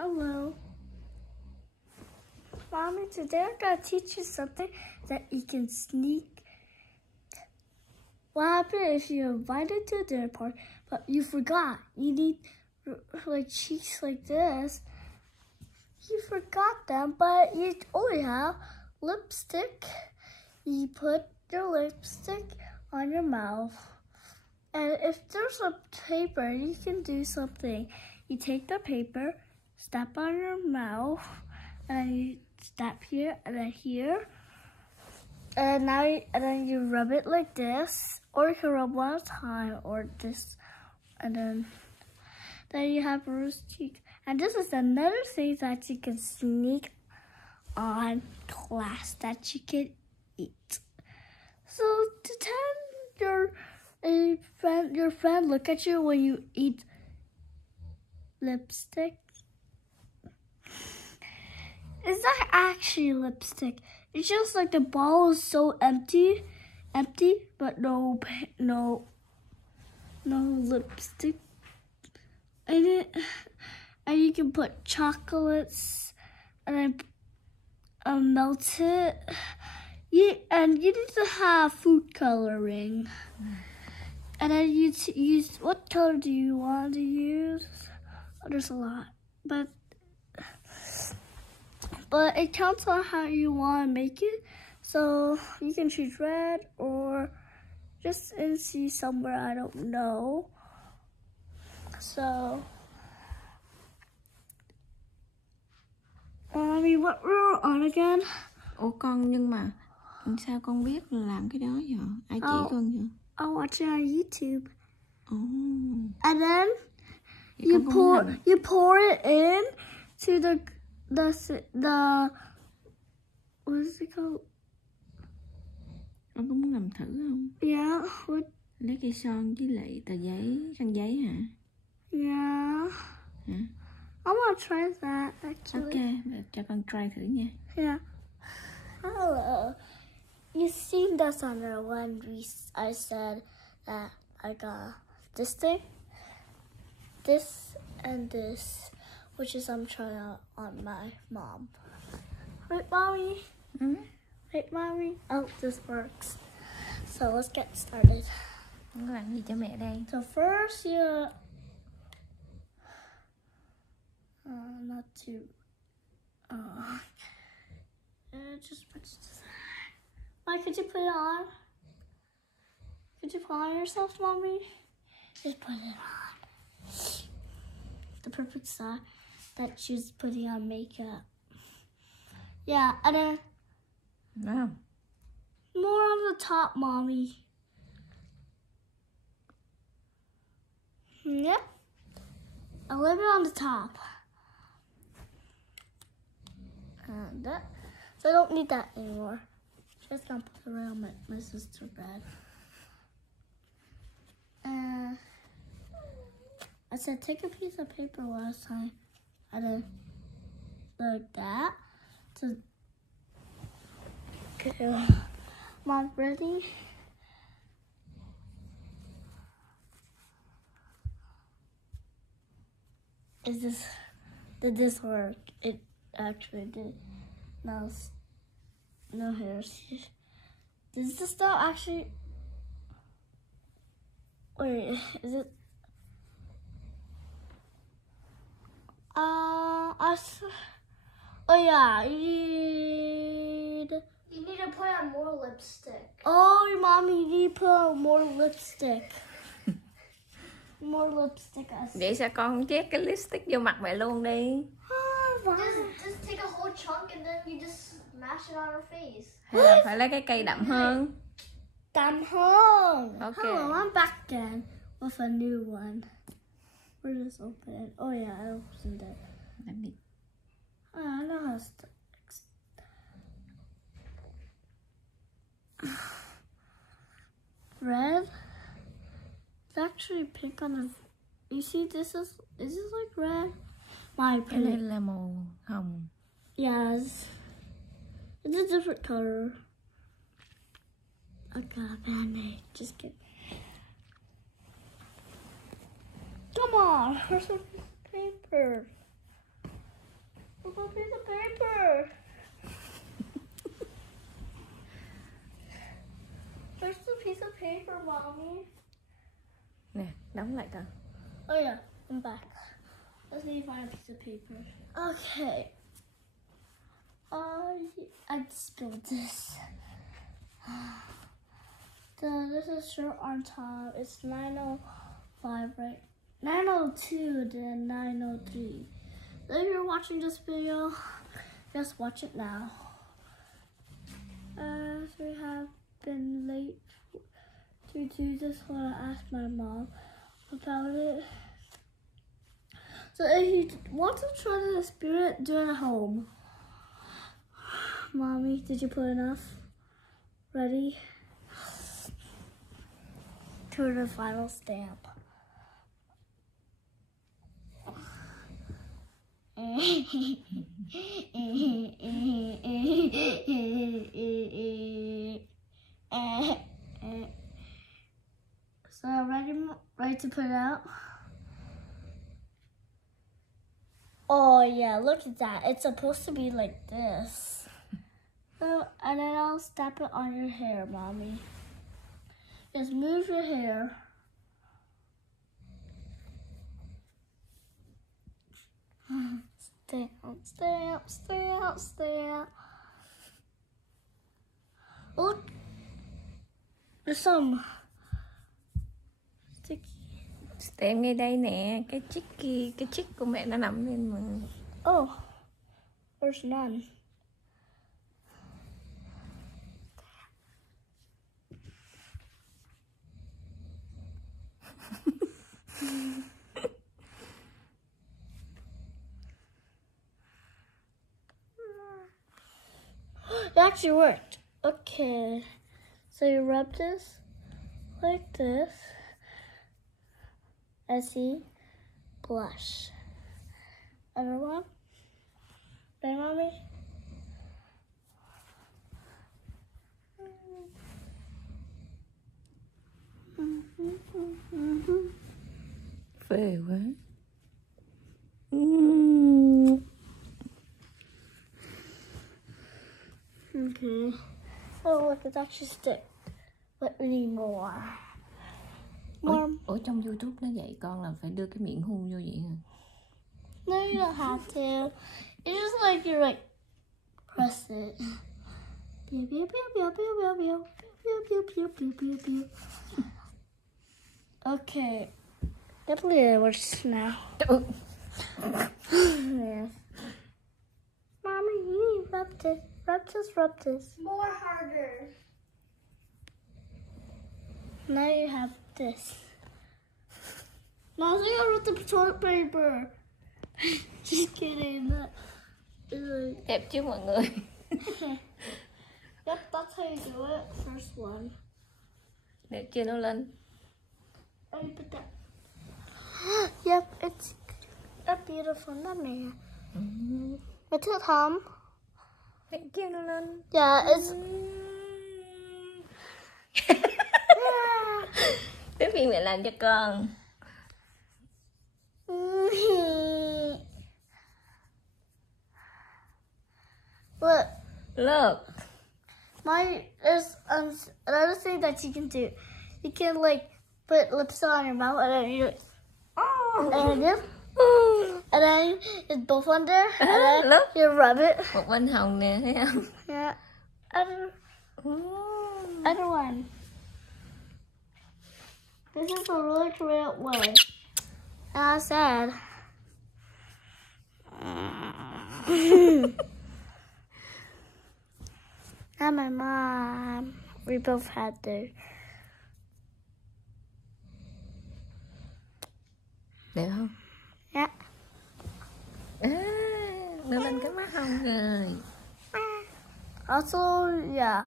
Hello. Mommy, today I'm going to teach you something that you can sneak. What happens if you're invited to a dinner party, but you forgot? You need like cheeks like this. You forgot them, but you only have lipstick. You put your lipstick on your mouth. And if there's a paper, you can do something. You take the paper, step on your mouth, and you step here and then here. And then you rub it like this, or you can rub one at a time, or this, and then you have a rose cheek. And this is another thing that you can sneak on class that you can eat. So pretend your friend look at you when you eat lipstick. It's not actually lipstick. It's just like the ball is so empty, but no lipstick in it. And you can put chocolates and then melt it. And you need to have food coloring. And then you use, what color do you want to use? Oh, there's a lot, but it counts on how you want to make it. So you can choose red or just see somewhere, I don't know. So, what we're on again? Ủa con, nhưng mà sao con biết làm cái đó vậy? Ai chỉ con vậy? I watch it on YouTube. Oh. And then you pour it in to the what is it called? Con có muốn làm thử không? Yeah. Lấy cây son với lại tờ giấy, khăn giấy hả? Yeah. Hả? I want to try that actually. Okay, cho con try thử nha. Yeah. Hello. You seen this on there when I said that I got this thing, this, and this, which is I'm trying out on my mom. Right, Mommy? Mm-hmm. Right, Mommy? Oh, this works. So let's get started. Con có làm gì cho mẹ đây? So first, not too. Just put it aside. Why could you put it on? Could you put it on yourself, Mommy? Just put it on. The perfect side that she's putting on makeup. Yeah, and then Wow. more on the top, Mommy. Yep. A little bit on the top. And that. So I don't need that anymore. Just gonna put it around my sister's bed. I said take a piece of paper last time. I did like that. So, okay. Mom, ready? Did this work? It actually did. No hairs. Does this still actually? Wait, is it? Oh yeah, you need to put on more lipstick. Oh, Mommy, you need to put on more lipstick. More lipstick. Vậy sao con không chét cái lipstick vô mặt mẹ luôn đi? Just take a whole chunk and then you just smash it on her face. Hay là phải lấy cái cây đậm hơn? Đậm hơn. Okay. Hello, I'm back again with a new one. Where does open it? Oh yeah, I opened it. I know how to. Red. It's actually pink on the. You see, is this like red? My Cái này là màu hồng. Yes. It's a different color. I got a band-aid. Just kidding. Come on, where's the paper? mommy? Nè, đóng lại coi. Oh yeah, I'm back. Let's see if I find a piece of paper. Okay. I spilled this. This is shirt on top. It's 9:05, right? 9:02 to 9:03. If you're watching this video, just watch it now. As we have been late to do this one, I asked my mom about it. So if you want to try the spirit, do it at home. Mommy, did you put enough? Ready? To the final stamp. So ready to put it out? Oh yeah, look at that. It's supposed to be like this. And then I'll step it on your hair, Mommy. Just move your hair. Stamp. Look, there's some sticky. Stamp ngay đây nè, cái chiếc kia, cái chiếc của mẹ nó nằm lên mà. Oh, there's none. It actually worked. Okay, so you rub this like this. I see blush. Other one? Right, Mommy? Phê quá. Okay. Oh look, it's actually stick. But we need more. Ở trong YouTube nó dạy con là phải đưa cái miệng hôn vô vậy hả? No, you don't have to. It's just like you like press it. Pew, pew, pew, pew, pew, pew, pew. Pew, pew, pew, pew, pew, pew. Okay. Definitely it works now. Yes. Mommy, you need rub this. Rub this. More harder. Now you have this. Now I think I wrote the toilet paper. Just kidding. That is like... Đẹp chứ mọi người. Yep, that's how you do it. First one. Đẹp chưa nó lên? Oh, you put that. Yep, it's a beautiful name. What's it, Tom? Đẹp chưa nó lên? Yeah, it's... Tiếp viên mẹ làm cho con. Look. There's another thing that you can do. You can like put lipstick on your mouth and then you and then it's both under and then Look. you rub it. Một bên hồng nè, thấy không? Yeah. Other one. This is a really great way. And I said. And my mom, we both had to. Đẹp không? Yeah. Nó lên cái má hồng rồi. Also, yeah.